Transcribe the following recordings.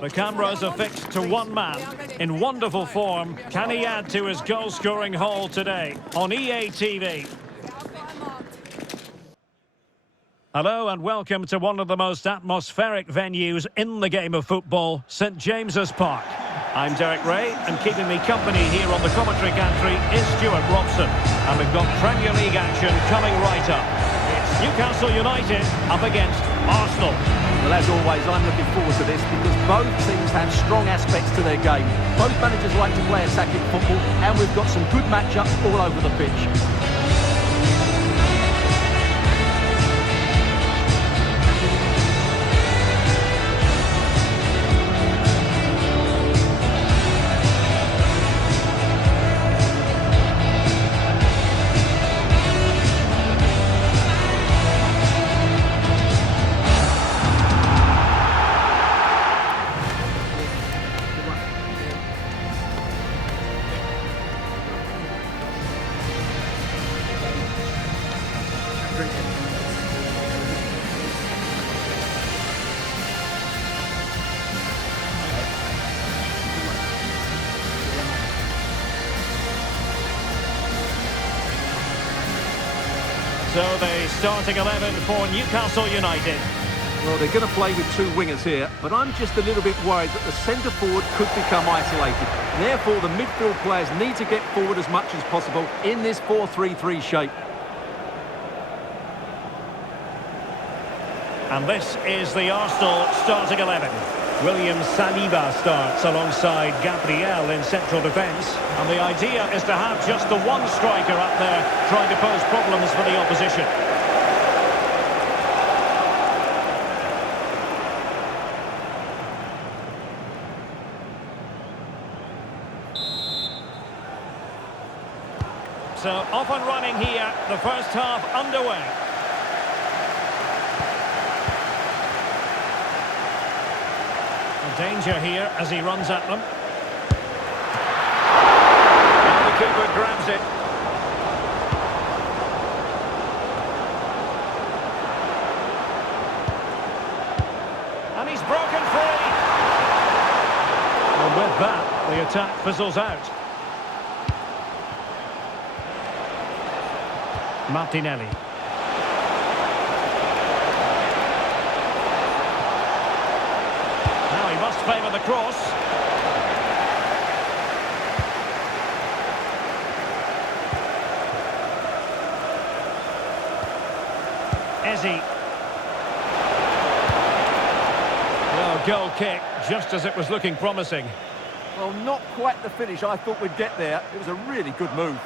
The cameras are fixed to one man. In wonderful form, can he add to his goal-scoring haul today on EA TV? Hello and welcome to one of the most atmospheric venues in the game of football, St James's Park. I'm Derek Ray, and keeping me company here on the commentary gantry is Stuart Robson. And we've got Premier League action coming right up. It's Newcastle United up against Arsenal. Well, as always, I'm looking forward to this because both teams have strong aspects to their game. Both managers like to play attacking football, and we've got some good matchups all over the pitch. So the starting 11 for Newcastle United. Well, they're going to play with two wingers here, but I'm just a little bit worried that the centre forward could become isolated. Therefore, the midfield players need to get forward as much as possible in this 4-3-3 shape. And this is the Arsenal starting 11. William Saliba starts alongside Gabriel in central defence. And the idea is to have just the one striker up there trying to pose problems for the opposition. So off and running here, the first half underway. Danger here as he runs at them. And the keeper grabs it. And he's broken free. And with that, the attack fizzles out. Martinelli. Must favour the cross. Eze. Well, goal kick, just as it was looking promising. Well, not quite the finish I thought we'd get there. It was a really good move.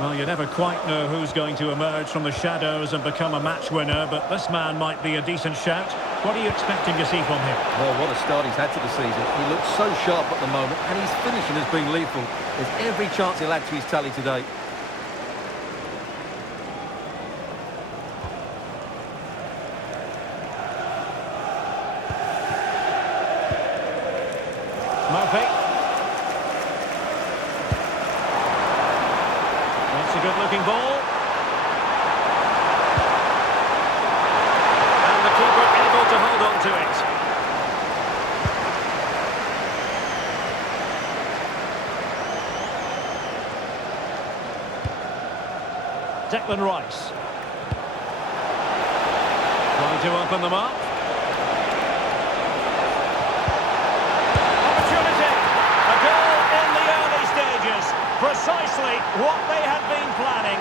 Well, you never quite know who's going to emerge from the shadows and become a match winner, but this man might be a decent shout. What are you expecting to see from him? Well, what a start he's had to the season. He looks so sharp at the moment, and his finishing has been lethal. There's every chance he'll add to his tally today. Murphy. That's a good-looking ball. And the keeper able to hold on to it. Declan Rice. Trying to open them up. Opportunity. A goal in the early stages. Precisely what they had been planning.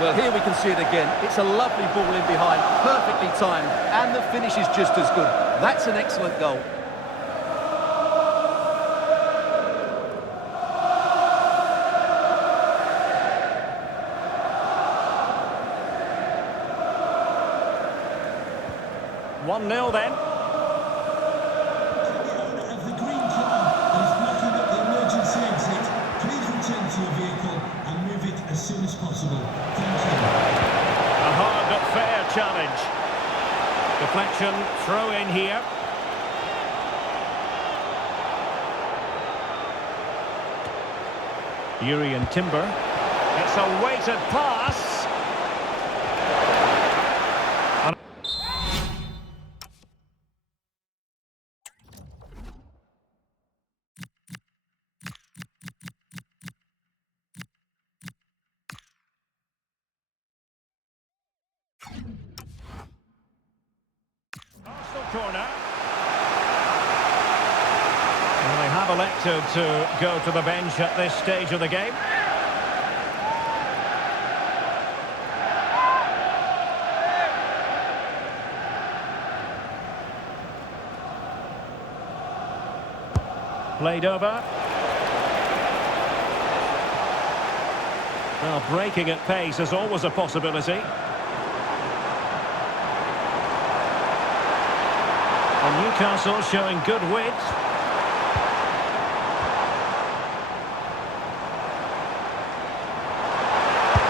Well, here we can see it again. It's a lovely ball in behind, perfectly timed, and the finish is just as good. That's an excellent goal. One 1-0 then. Of the green car that is blocking up the emergency exit, please return to your vehicle possession, throw in here. Yuri and Timber. It's a weighted pass. Arsenal corner. Well, they have elected to go to the bench at this stage of the game. Played over. Well, breaking at pace is always a possibility. And Newcastle showing good width.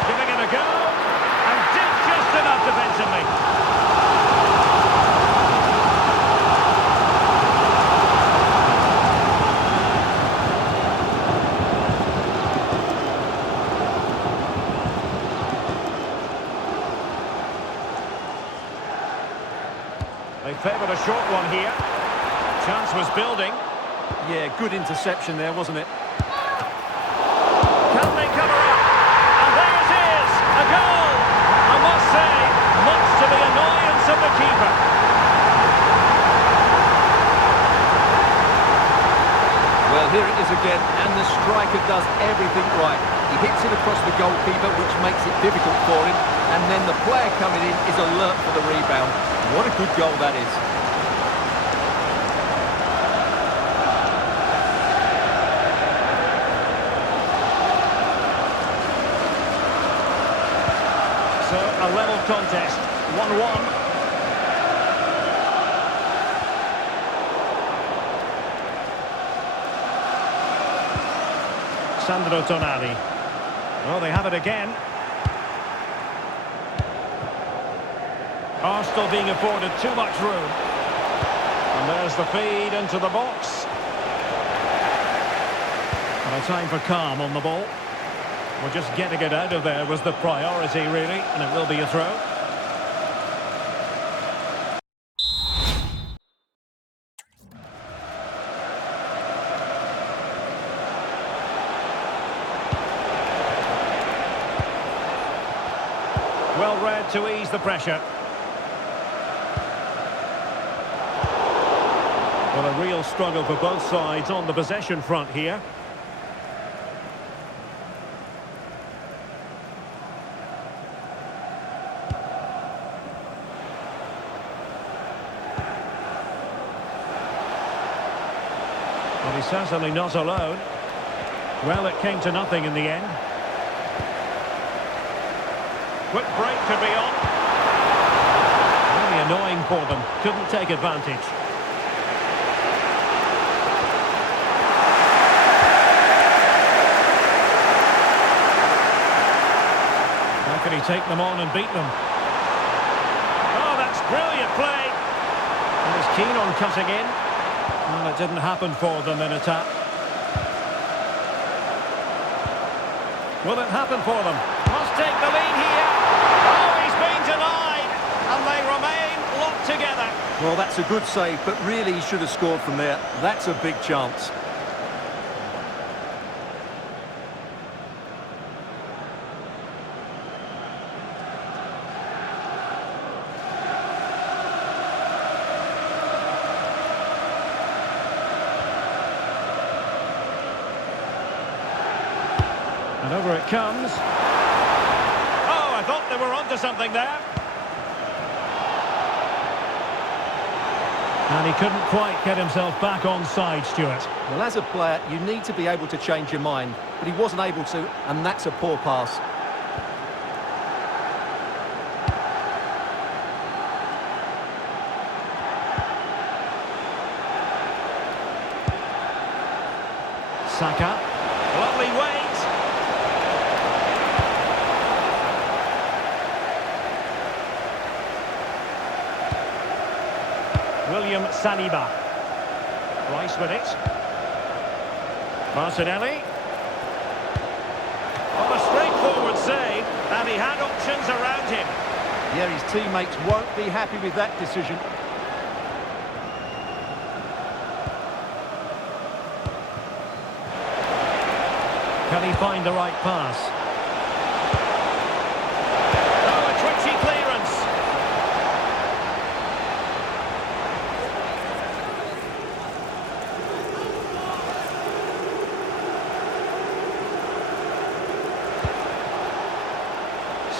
Giving it a go. And did just enough defensively. They favoured a short one here. Chance was building. Yeah, good interception there, wasn't it? Can they cover up? And there it is! A goal! I must say, much to the annoyance of the keeper. Well, here it is again, and the striker does everything right. He hits it across the goalkeeper, which makes it difficult for him, and then the player coming in is alert for the rebound. What a good goal that is. So, a level contest, 1-1. Sandro Tonali. Oh, they have it again. Arsenal being afforded too much room. And there's the feed into the box. And a time for calm on the ball. Well, just getting it out of there was the priority, really, and it will be a throw. Well read to ease the pressure. Well, a real struggle for both sides on the possession front here. Well, he's certainly not alone. Well, it came to nothing in the end. Quick break could be on. Really annoying for them. Couldn't take advantage. How can he take them on and beat them? Oh, that's brilliant play. And he's keen on cutting in. Well, it didn't happen for them in attack. Will it happen for them? Must take the lead here. Oh, he's been denied. And they remain locked together. Well, that's a good save, but really he should have scored from there. That's a big chance. And over it comes. Oh, I thought they were onto something there. And he couldn't quite get himself back on side, Stuart. Well, as a player, you need to be able to change your mind, but he wasn't able to, and that's a poor pass. Saka. Lovely weight. William Saliba. Rice with it. Martinelli. Oh, a straightforward save, and he had options around him. Yeah, his teammates won't be happy with that decision. Can he find the right pass? Oh, a twitchy clearance.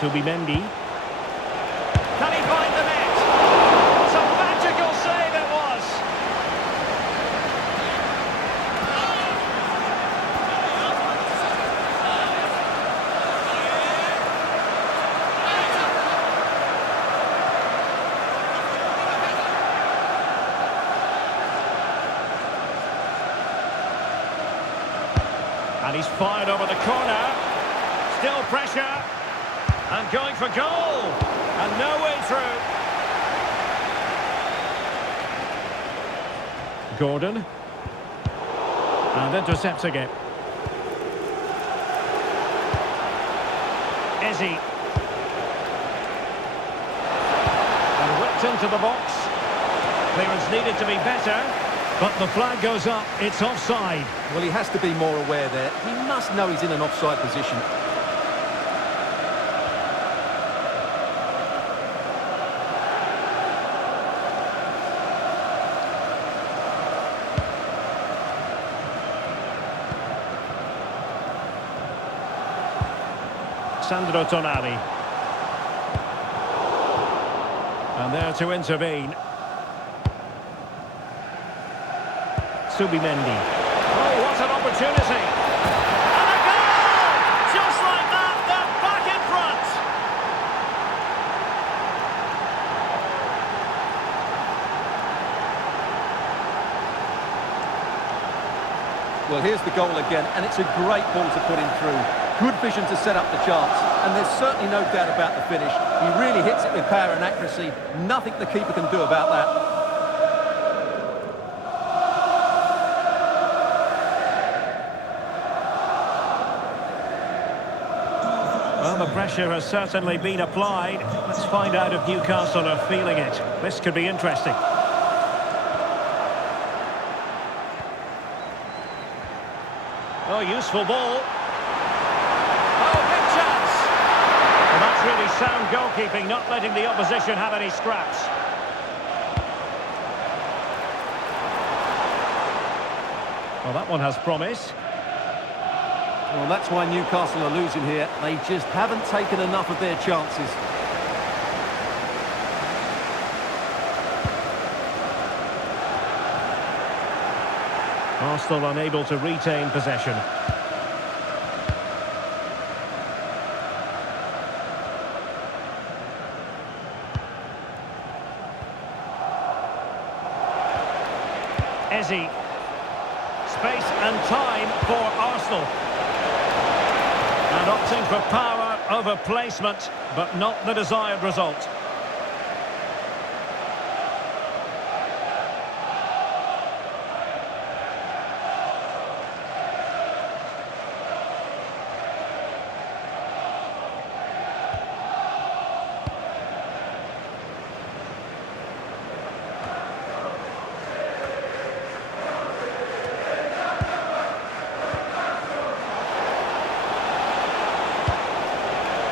Subimendi. Can he find the net? What a magical save it was! And he's fired over the corner. Still pressure. And going for goal. And no way through. Gordon. And intercepting it. Ezzy. And whipped into the box. Clearance needed to be better. But the flag goes up. It's offside. Well, he has to be more aware there. He must know he's in an offside position. Sandro Tonali. And there to intervene. Subimendi. Oh, what an opportunity. And a goal! Just like that, they're back in front. Well, here's the goal again, and it's a great ball to put him through. Good vision to set up the chance, and there's certainly no doubt about the finish. He really hits it with power and accuracy. Nothing the keeper can do about that. Well, the pressure has certainly been applied. Let's find out if Newcastle are feeling it. This could be interesting. Oh, useful ball. Oh, big chance. Well, that's really sound goalkeeping, not letting the opposition have any scraps. Well, that one has promise. Well, that's why Newcastle are losing here. They just haven't taken enough of their chances. Arsenal unable to retain possession. Ezzy. Space and time for Arsenal. And opting for power over placement, but not the desired result.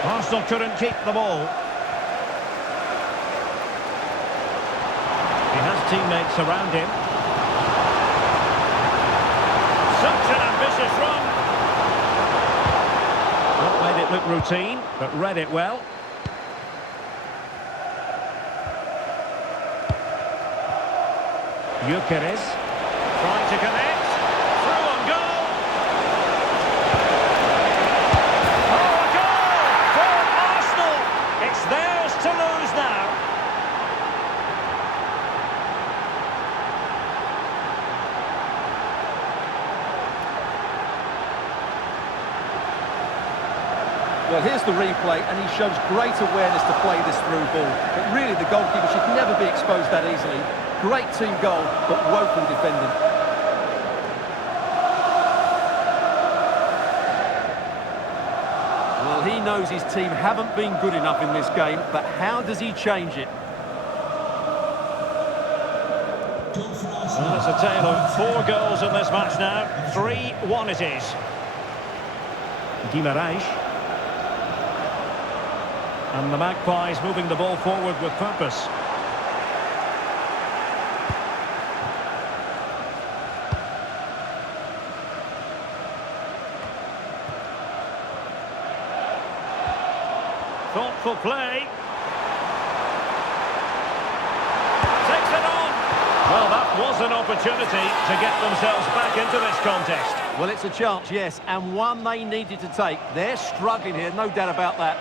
Arsenal couldn't keep the ball. He has teammates around him. Such an ambitious run. Not made it look routine, but read it well. Gyökeres trying to connect. Through on goal. Oh, a goal for Arsenal. It's theirs to lose now. Well, here's the replay, and he shows great awareness to play this through ball. But really, the goalkeeper should never be exposed that easily. Great team goal, but woeful defending. Well, he knows his team haven't been good enough in this game, but how does he change it? Well, it's a tale of 4 goals in this match now. 3-1 it is. Guimaraes. And the Magpies moving the ball forward with purpose. Thoughtful play. Takes it on. Well, that was an opportunity to get themselves back into this contest. Well, it's a chance, yes, and one they needed to take. They're struggling here, no doubt about that.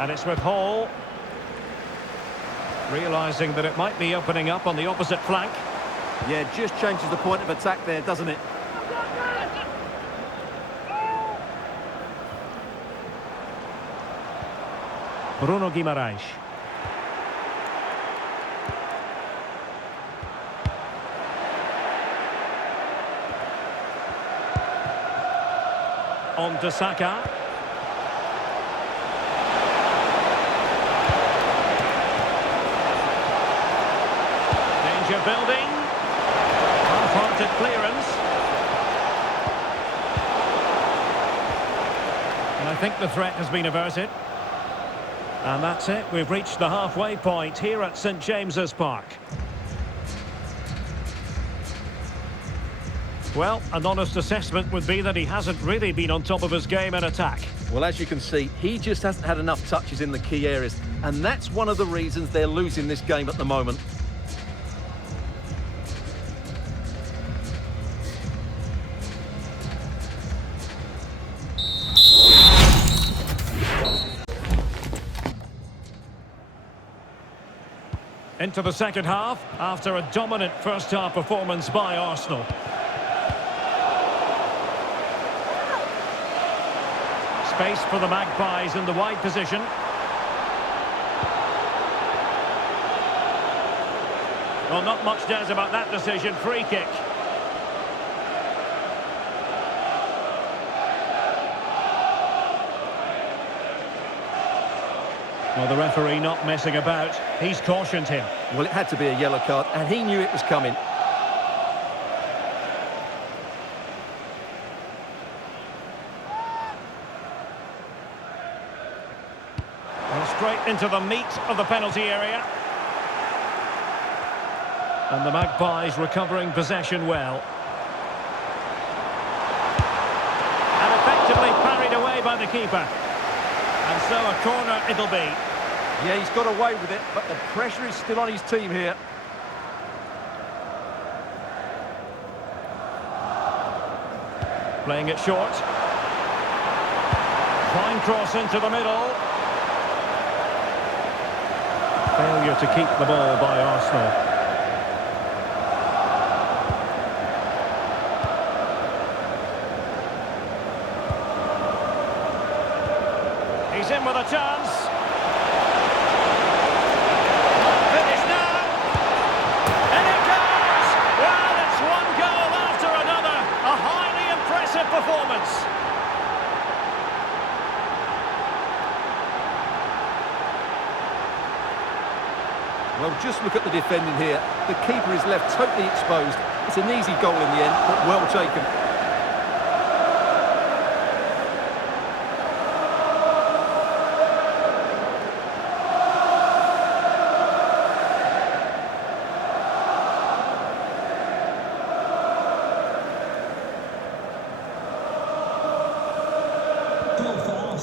And it's with Hall. Realising that it might be opening up on the opposite flank. Yeah, just changes the point of attack there, doesn't it? Bruno Guimaraes. On to Saka. Danger building. Unprompted clearance. And I think the threat has been averted. And that's it. We've reached the halfway point here at St James's Park. Well, an honest assessment would be that he hasn't really been on top of his game in attack. Well, as you can see, he just hasn't had enough touches in the key areas. And that's one of the reasons they're losing this game at the moment. Into the second half, after a dominant first-half performance by Arsenal. Space for the Magpies in the wide position. Well, not much doubt about that decision. Free kick. Well, the referee not messing about. He's cautioned him. Well, it had to be a yellow card, and he knew it was coming. Well, straight into the meat of the penalty area. And the Magpies recovering possession well. And effectively parried away by the keeper. And so a corner it'll be. Yeah, he's got away with it, but the pressure is still on his team here. Playing it short. Fine cross into the middle. Failure to keep the ball by Arsenal. He's in with a chance. Finish now. And it goes. Well, it's one goal after another. A highly impressive performance. Well, just look at the defending here. The keeper is left totally exposed. It's an easy goal in the end, but well taken.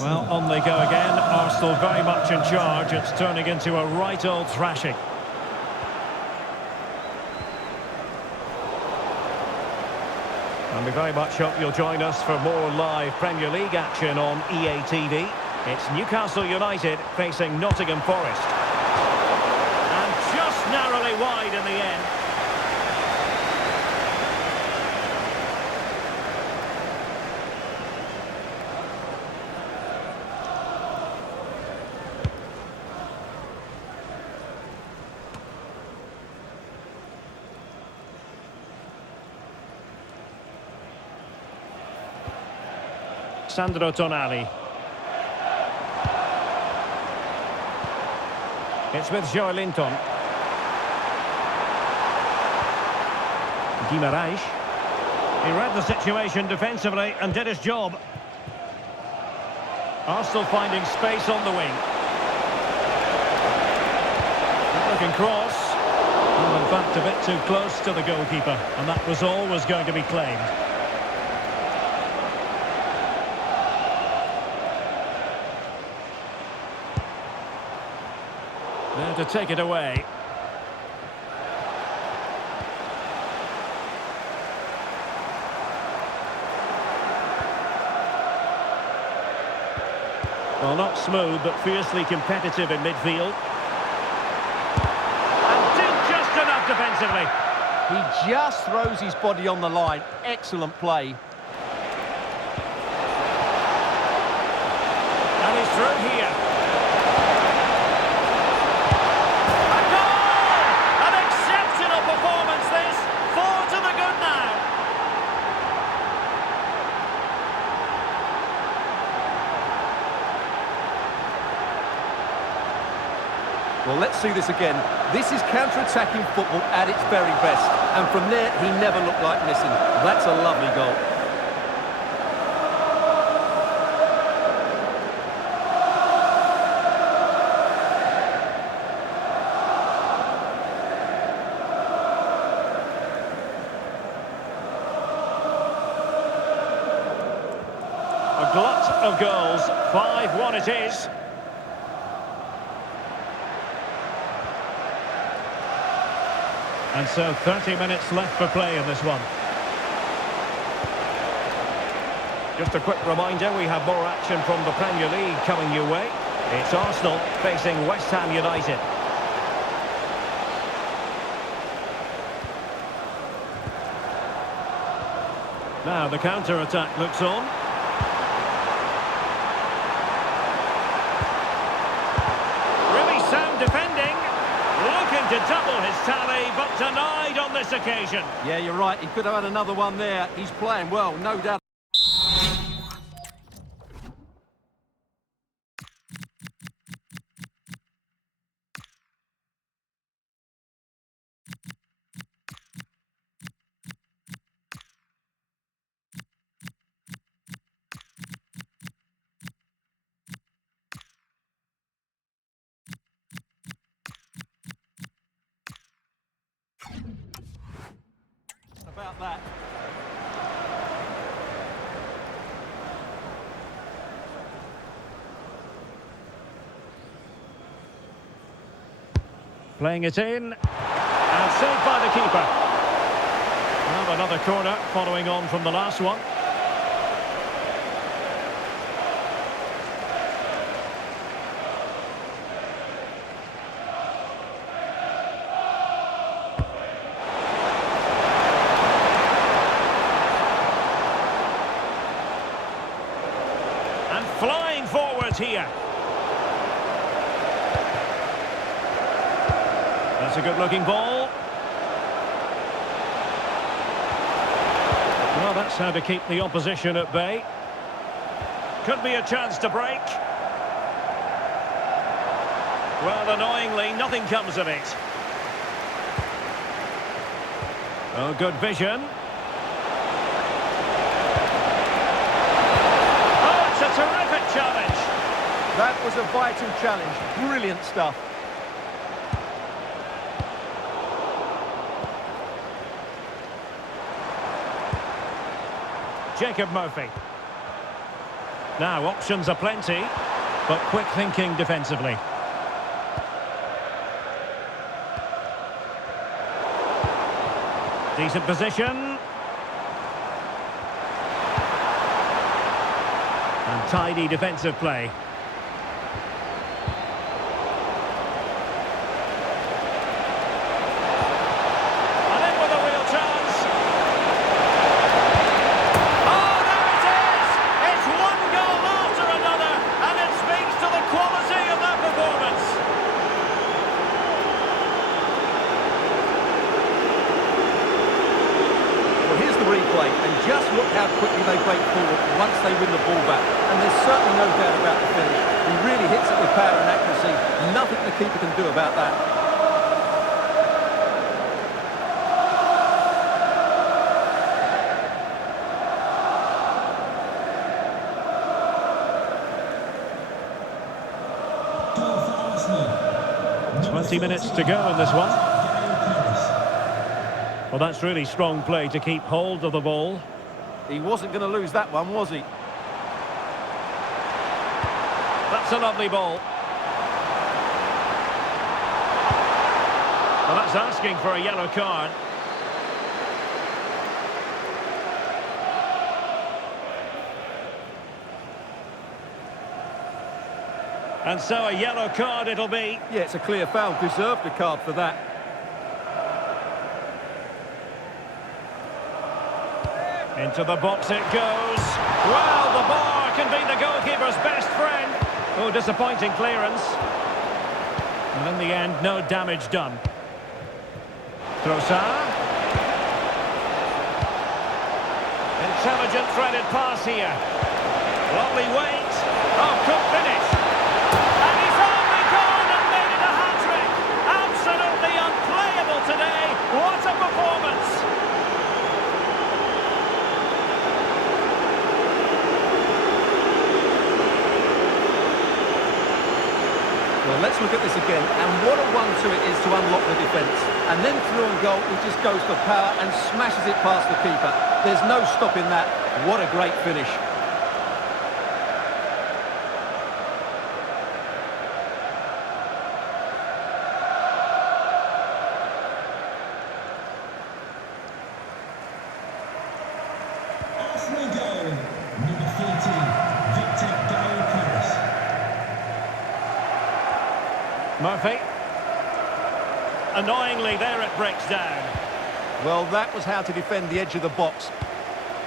Well, on they go again. Arsenal very much in charge. It's turning into a right old thrashing. And we very much hope you'll join us for more live Premier League action on EA TV. It's Newcastle United facing Nottingham Forest. And just narrowly wide in the end. Sandro Tonali. It's with Joelinton. Guimaraes. He read the situation defensively and did his job. Arsenal finding space on the wing. Looking cross. Well, in fact, a bit too close to the goalkeeper, and that was always going to be claimed. There to take it away. Well, not smooth, but fiercely competitive in midfield. And did just enough defensively. He just throws his body on the line. Excellent play. And he's through here. Well, let's see this again. This is counter-attacking football at its very best. And from there, he never looked like missing. That's a lovely goal. A glut of goals. 5-1 it is. And so 30 minutes left for play in this one. Just a quick reminder, we have more action from the Premier League coming your way. It's Arsenal facing West Ham United. Now the counter-attack looks on. Really sound defending. Looking to double his tally, but denied on this occasion. Yeah, you're right. He could have had another one there. He's playing well, no doubt. About that. Playing it in, and saved by the keeper. Well, another corner following on from the last one. And flying forwards here. That's a good-looking ball. Well, that's how to keep the opposition at bay. Could be a chance to break. Well, annoyingly, nothing comes of it. Oh, good vision. Oh, it's a terrific challenge. That was a vital challenge. Brilliant stuff. Jacob Murphy. Now, options are plenty, but quick thinking defensively. Decent position. And tidy defensive play. Just look how quickly they break forward once they win the ball back. And there's certainly no doubt about the finish. He really hits it with power and accuracy. Nothing the keeper can do about that. Goal for Arsenal. 20 minutes to go in this one. Well, that's really strong play to keep hold of the ball. He wasn't going to lose that one, was he? That's a lovely ball. Well, that's asking for a yellow card. And so a yellow card it'll be. Yeah, it's a clear foul. Deserved a card for that. Into the box it goes. Well, the bar can be the goalkeeper's best friend. Oh, disappointing clearance. And in the end, no damage done. Trossard. Intelligent threaded pass here. Lovely weight. Oh, good finish. And he's only gone and made it a hat-trick. Absolutely unplayable today. What a performance. Well, let's look at this again. And what a 1-2 it is to unlock the defence. And then through on goal, he just goes for power and smashes it past the keeper. There's no stopping that. What a great finish. Arsenal goal. Number 14, Victor Gary-Paris. Murphy. Annoyingly, there it breaks down. Well, that was how to defend the edge of the box.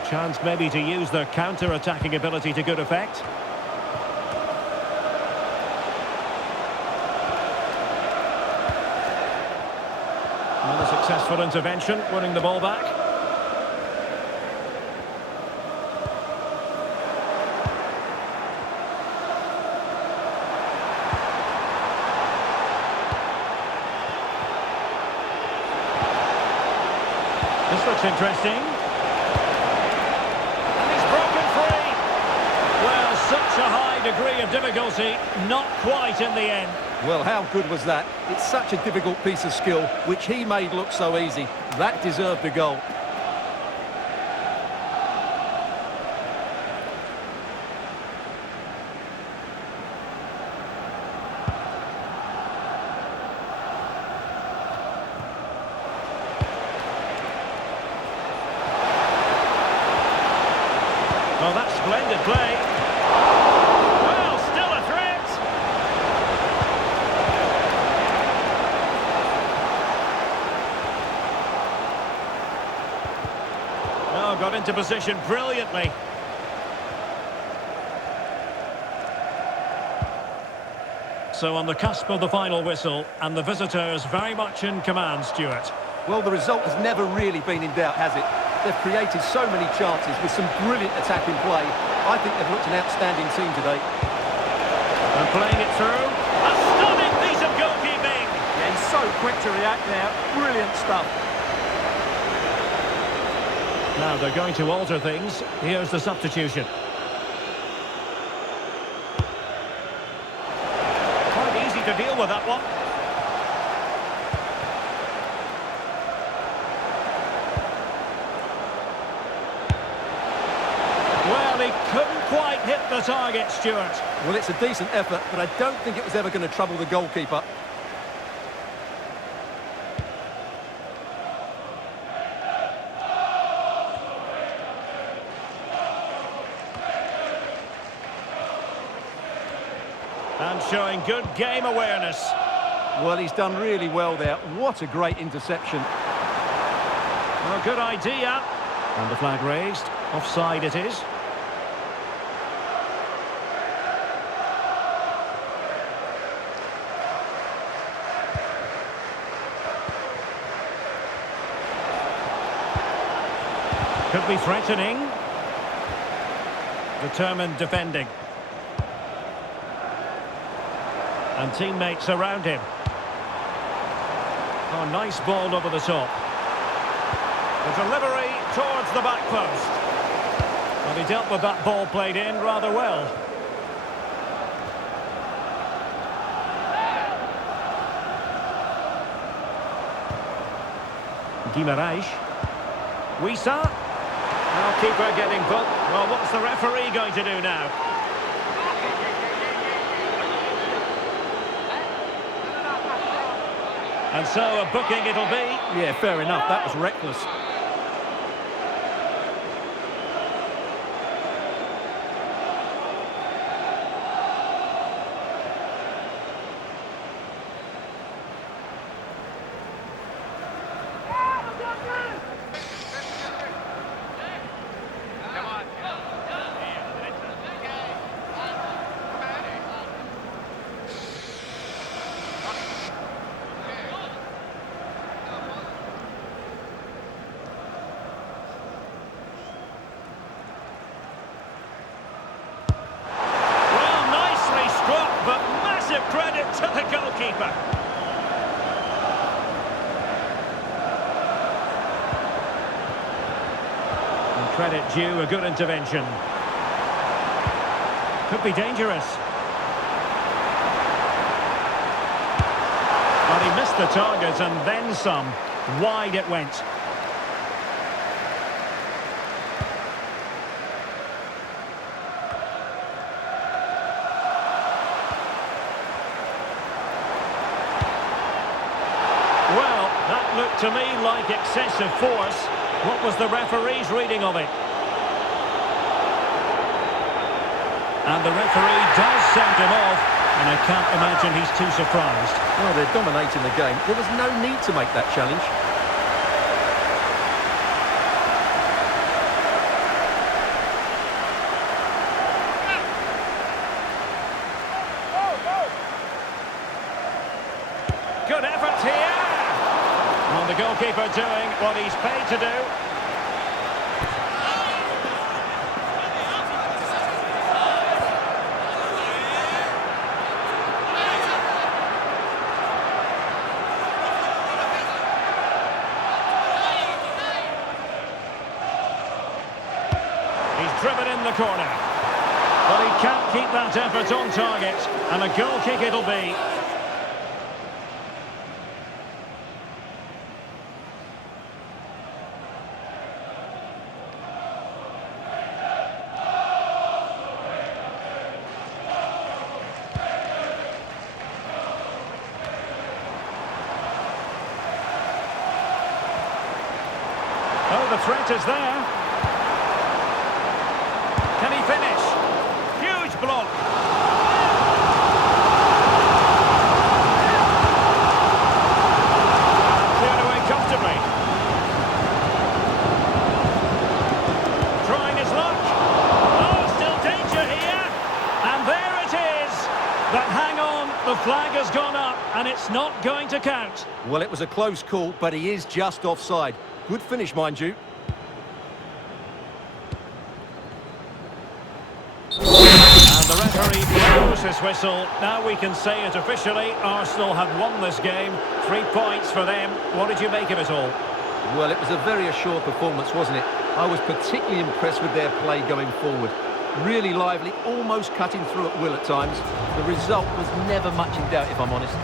Chance maybe to use their counter-attacking ability to good effect. Another successful intervention, winning the ball back. This looks interesting. And he's broken free. Well, such a high degree of difficulty, not quite in the end. Well, how good was that? It's such a difficult piece of skill, which he made look so easy. That deserved a goal. Well, that's splendid play. Well, still a threat. Oh, got into position brilliantly. So on the cusp of the final whistle, and the visitors very much in command, Stuart. Well, the result has never really been in doubt, has it? They've created so many chances with some brilliant attacking play. I think they've looked an outstanding team today. And playing it through. A stunning piece of goalkeeping. Yeah, he's so quick to react now. Brilliant stuff. Now they're going to alter things. Here's the substitution. Quite easy to deal with that one. Well, he couldn't quite hit the target, Stuart. Well, it's a decent effort, but I don't think it was ever going to trouble the goalkeeper. And showing good game awareness. Well, he's done really well there. What a great interception. Well, good idea. And the flag raised. Offside it is. Could be threatening. Determined defending. And teammates around him. Oh, nice ball over the top. The delivery towards the back post. Well, he dealt with that ball played in rather well. Guimaraes. Wissa. Now keeper getting booked. Well, what's the referee going to do now? And so a booking it'll be. Yeah, fair enough. That was reckless. Credit to the goalkeeper. And credit due, a good intervention. Could be dangerous. But he missed the target and then some. Wide it went. Looked to me like excessive force. What was the referee's reading of it? And the referee does send him off, and I can't imagine he's too surprised. Well, they're dominating the game. There was no need to make that challenge. Good effort here. Well, the goalkeeper doing what he's paid to do. He's driven in the corner. But he can't keep that effort on target. And a goal kick it'll be. Oh, the threat is there. Can he finish? Huge block. Cleared away comfortably. Trying his luck. Oh, still danger here. And there it is. But hang on, the flag has gone up and it's not going to count. Well, it was a close call, but he is just offside. Good finish, mind you. And the referee blows his whistle. Now we can say it officially. Arsenal have won this game. 3 points for them. What did you make of it all? Well, it was a very assured performance, wasn't it? I was particularly impressed with their play going forward. Really lively, almost cutting through at will at times. The result was never much in doubt, if I'm honest.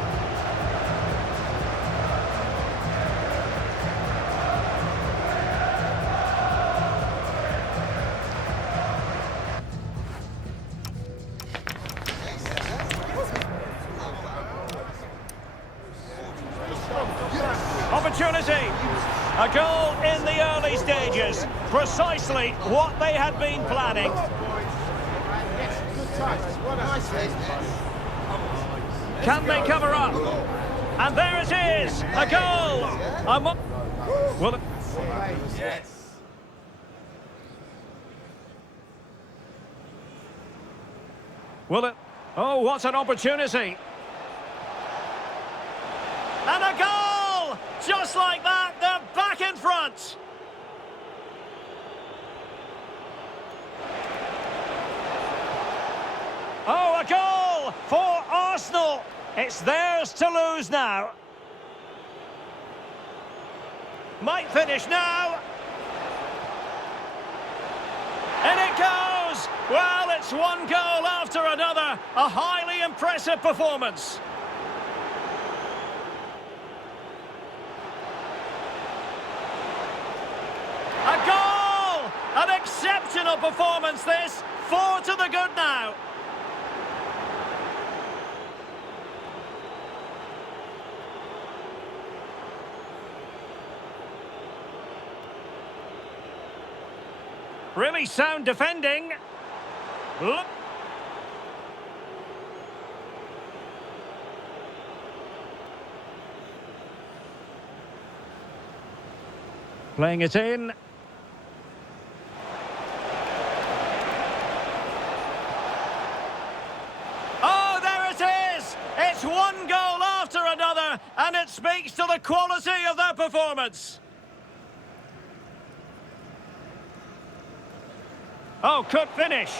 Opportunity. A goal in the early stages. Precisely what they had been planning. Can they cover up? And there it is. A goal. Well, will it? Oh, what an opportunity. And a goal! Just like that, they're back in front. It's theirs to lose now. Might finish now. In it goes! Well, it's one goal after another. A highly impressive performance. A goal! An exceptional performance, this. 4 to the good now. Really sound defending. Look. Playing it in. Oh, there it is! It's one goal after another, and it speaks to the quality of their performance. Oh, could finish.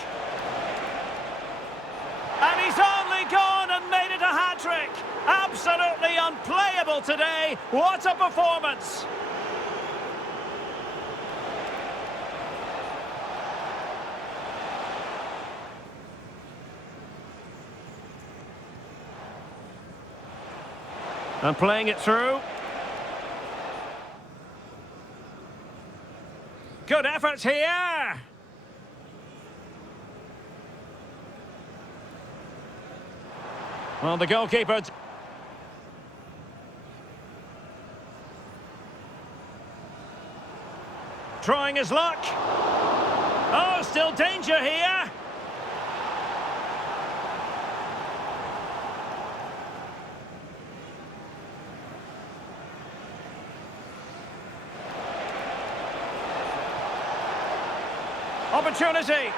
And he's only gone and made it a hat-trick. Absolutely unplayable today. What a performance. And playing it through. Good effort here. Well, the goalkeeper... trying his luck. Oh, still danger here. Opportunity.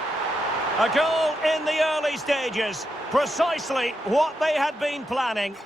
A goal in the early stages. Precisely what they had been planning.